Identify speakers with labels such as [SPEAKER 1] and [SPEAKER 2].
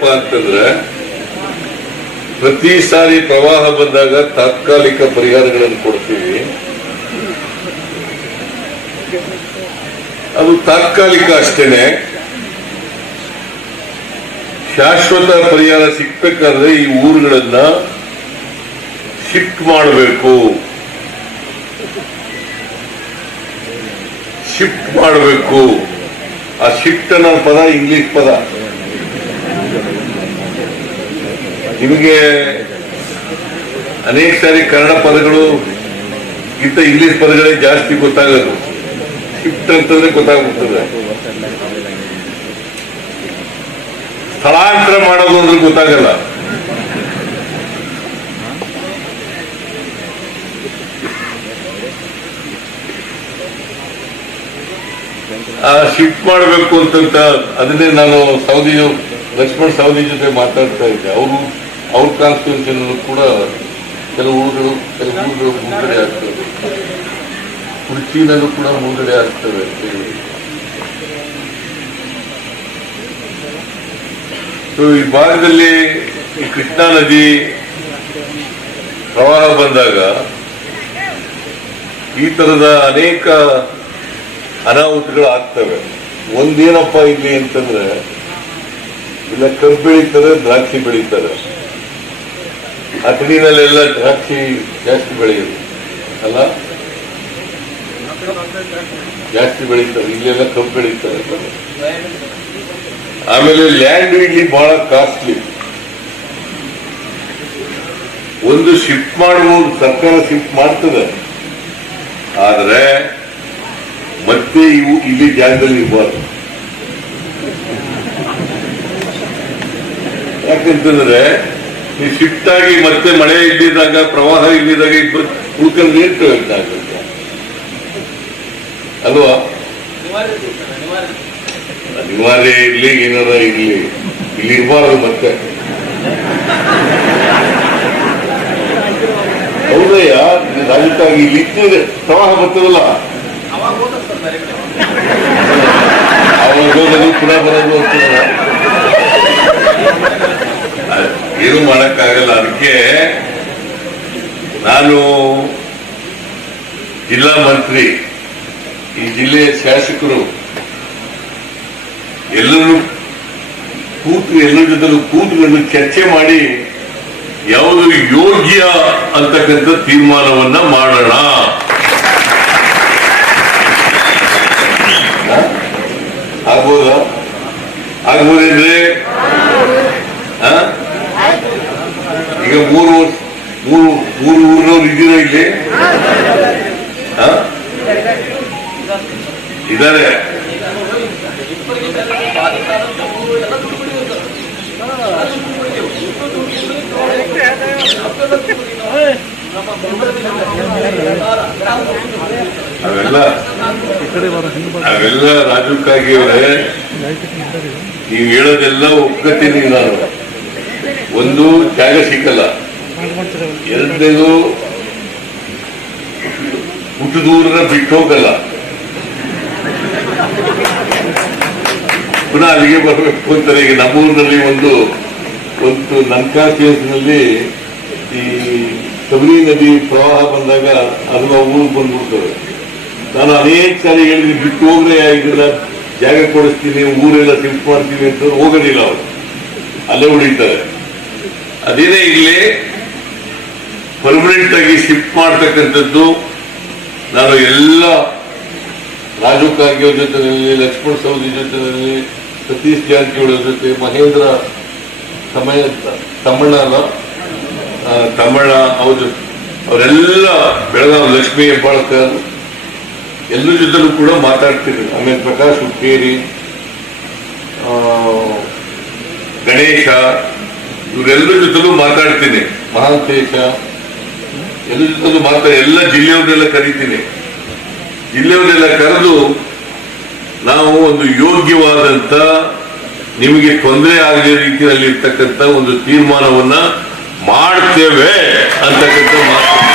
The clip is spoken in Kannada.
[SPEAKER 1] ಏನಪ್ಪಾ ಅಂತಂದ್ರೆ, ಪ್ರತಿ ಸಾರಿ ಪ್ರವಾಹ ಬಂದಾಗ ತಾತ್ಕಾಲಿಕ ಪರಿಹಾರಗಳನ್ನು ಕೊಡ್ತೀವಿ. ಅದು ತಾತ್ಕಾಲಿಕ ಅಷ್ಟೇನೆ. ಶಾಶ್ವತ ಪರಿಹಾರ ಸಿಗ್ಬೇಕಾದ್ರೆ ಈ ಊರುಗಳನ್ನ ಶಿಫ್ಟ್ ಮಾಡಬೇಕು. ಶಿಫ್ಟ್ ಮಾಡಬೇಕು. ಆ ಶಿಫ್ಟ್ ಅನ್ನೋ ಪದ ಇಂಗ್ಲಿಷ್ ಪದ. ನಿಮಗೆ ಅನೇಕ ಸಾರಿ ಕನ್ನಡ ಪದಗಳು ಇಂತ ಇಂಗ್ಲಿಷ್ ಪದಗಳೇ ಜಾಸ್ತಿ ಗೊತ್ತಾಗೋದು. ಶಿಫ್ಟ್ ಅಂತಂದ್ರೆ ಗೊತ್ತಾಗ್ಬಿಡ್ತದೆ. ಸ್ಥಳಾಂತರ ಮಾಡೋದು ಅಂದ್ರೆ ಗೊತ್ತಾಗಲ್ಲ. ಶಿಫ್ಟ್ ಮಾಡಬೇಕು ಅಂತಂತ, ಅದನ್ನೇ ನಾನು ಸೌದಿ ಲಕ್ಷ್ಮಣ್ ಸೌದಿ ಜೊತೆ ಮಾತಾಡ್ತಾ ಇದ್ದೆ. ಅವರು ಅವ್ರ ಕಾನ್ಸ್ಟಿಟ್ಯೂನ್ಸಿ ಕೂಡ ಕೆಲವು ಊರುಗಳು ಕೆಲವು ಊರುಗಳು ಮುಂದಡೆ ಆಗ್ತವೆ ಕುರ್ಚಿನಲ್ಲೂ ಕೂಡ ಮುಂದಡೆ ಆಗ್ತವೆ ಸೊ ಈ ಭಾಗದಲ್ಲಿ ಈ ಕೃಷ್ಣಾ ನದಿ ಪ್ರವಾಹ ಬಂದಾಗ ಈ ತರದ ಅನೇಕ ಅನಾಹುತಗಳು ಆಗ್ತವೆ. ಒಂದೇನಪ್ಪ ಇಲ್ಲಿ ಅಂತಂದ್ರೆ, ಇಲ್ಲ ಕಬ್ಬು ಬೆಳೀತಾರೆ ದ್ರಾಕ್ಷಿ ಬೆಳೀತಾರೆ. ಅತಡಿನಲ್ಲೆಲ್ಲ ದ್ರಾಕ್ಷಿ ಜಾಸ್ತಿ ಬೆಳೆಯೋದು ಅಲ್ಲ? ಜಾಸ್ತಿ ಬೆಳೀತಾರೆ, ಇಲ್ಲೆಲ್ಲ ಕಬ್ಬು ಬೆಳೀತಾರೆ. ಆಮೇಲೆ ಲ್ಯಾಂಡ್ ಇಲ್ಲಿ ಬಹಳ ಕಾಸ್ಟ್ಲಿ ಒಂದು ಶಿಫ್ಟ್ ಮಾಡಬಹುದು ಸರ್ಕಾರ ಶಿಫ್ಟ್ ಮಾಡ್ತದೆ. ಆದ್ರೆ ಮತ್ತೆ ಇವು ಇಲ್ಲಿ ಜಾಗದಲ್ಲಿ ಇರಬಾರ್ದು. ಯಾಕಂತಂದ್ರೆ ನೀವು ಶಿಫ್ಟ್ ಆಗಿ ಮತ್ತೆ ಮಳೆ ಇದ್ದಿದ್ದಾಗ ಪ್ರವಾಹ ಇದ್ದಿದ್ದಾಗ ಇಬ್ಬರು ಉಳ್ಕೊಂಡು ನೀರು ಪ್ರಯೋಜನ ಅಲ್ವಾ? ಅನಿವಾರ್ಯ ಇರ್ಲಿ ಏನಾರ ಇರ್ಲಿ. ಇಲ್ಲಿ ಇರಬಾರ್ದು ಮತ್ತೆ. ಹೌದಯ್ಯ ರಾಜಕಾಗಿ ಇಲ್ಲಿ ಇತ್ತಿದೆ ಪ್ರವಾಹ ಬರ್ತದಲ್ಲ. ಅವಾಗ ಹೋಗೋದು ಪುನಃ ಬರೋದು ಅದ್ ಏನು ಮಾಡಕ್ಕಾಗಲ್ಲ ಅದಕ್ಕೆ ನಾನು ಜಿಲ್ಲಾ ಮಂತ್ರಿ, ಈ ಜಿಲ್ಲೆಯ ಶಾಸಕರು ಎಲ್ಲರೂ ಕೂತು, ಎಲ್ಲರ ಜೊತೆ ಕೂತುಗಳನ್ನು ಚರ್ಚೆ ಮಾಡಿ, ಯಾವುದು ಯೋಗ್ಯ ಅಂತಕ್ಕಂಥ ತೀರ್ಮಾನವನ್ನ ಮಾಡೋಣ ಈಗ ಮೂರು ಮೂರು ಮೂರು ಊರಿನವ್ರು ಇದ್ದೀರಾ ಇಲ್ಲಿ? ಇದ್ದಾರೆ ಅವೆಲ್ಲ ಅವೆಲ್ಲ ರಾಜು ಕಾಗಿ ಅವರೇ. ನೀವು ಹೇಳೋದೆಲ್ಲ ಒಪ್ಕೋತೀನಿ ನಾನು. ಒಂದು ಜಾಗ ಸಿಕ್ಕಲ್ಲ. ಎರಡನೇದು ದೂರನ ಬಿಟ್ಟು ಹೋಗಲ್ಲ. ಪುನಃ ಅಲ್ಲಿಗೆ ಬರಬೇಕು ಅಂತಾರೆ ಈಗ ನಮ್ಮೂರಿನಲ್ಲಿ ಒಂದು ಒಂದು ನಂಕಾ ಕಾನ್ಸ್ಟಿಟ್ಯೂನ್ಸಿನಲ್ಲಿ ಈ ಶಬರಿ ನದಿ ಪ್ರವಾಹ ಬಂದಾಗ ಅದು ಊರು ಬಂದ್ಬಿಡ್ತವೆ ನಾನು ಅನೇಕ ಸಾರಿ ಹೇಳಿದ್ವಿ ಬಿಟ್ಟು ಹೋಗ್ರೆ ಇದೆಲ್ಲ ಜಾಗ ಕೊಡಿಸ್ತೀನಿ, ಊರೆಲ್ಲ ಶಿಫ್ಟ್ ಮಾಡ್ತೀನಿ ಅಂತ ಹೋಗೋದಿಲ್ಲ ಅವರು. ಅಲ್ಲೇ ಉಳಿತಾರೆ. ಅದೇನೇ ಇಲ್ಲಿ ಪರ್ಮನೆಂಟ್ ಆಗಿ ಶಿಫ್ಟ್ ಮಾಡ್ತಕ್ಕಂಥದ್ದು ನಾನು ಎಲ್ಲ ರಾಜು ಅವ್ರ ಜೊತೆನಲ್ಲಿ ಲಕ್ಷ್ಮಣ ಸವದಿ ಜೊತೆಯಲ್ಲಿ ಸತೀಶ್ ಜಾರಕಿಹೊಳಿ ಜೊತೆ ಮಹೇಂದ್ರ ಸಮಯ ತಮ್ಮಣ್ಣ ಅಲ್ಲ? ಆ, ತಮ್ಮಣ್ಣ ಅವ್ರ ಅವರೆಲ್ಲ ಬೆಳಗಾವಿ ಲಕ್ಷ್ಮೀ ಹೆಬ್ಬಾಳ್ಕರ್ ಎಲ್ಲರ ಜೊತೆಲೂ ಕೂಡ ಮಾತಾಡ್ತೀನಿ ಆಮೇಲೆ ಪ್ರಕಾಶ್ ಹುಕ್ಕೇರಿ ಗಣೇಶ ಇವರೆಲ್ಲರ ಜೊತೆಲೂ ಮಾತಾಡ್ತೀನಿ. ಮಹಾಂತೇಶ. ಎಲ್ಲರ ಜೊತೆಲೂ ಮಾತಾಡಿ ಎಲ್ಲ ಜಿಲ್ಲೆಯವರನ್ನೆಲ್ಲ ಕರಿತೀನಿ. ಜಿಲ್ಲೆಯವರೆಲ್ಲ ಕರೆದು ನಾವು ಒಂದು ಯೋಗ್ಯವಾದಂತ ನಿಮಗೆ ತೊಂದರೆ ಆಗದ ರೀತಿಯಲ್ಲಿ ಇರ್ತಕ್ಕಂಥ ಒಂದು ತೀರ್ಮಾನವನ್ನ ಮಾಡ್ತೇವೆ ಅಂತಕ್ಕಂಥ ಮಾತು.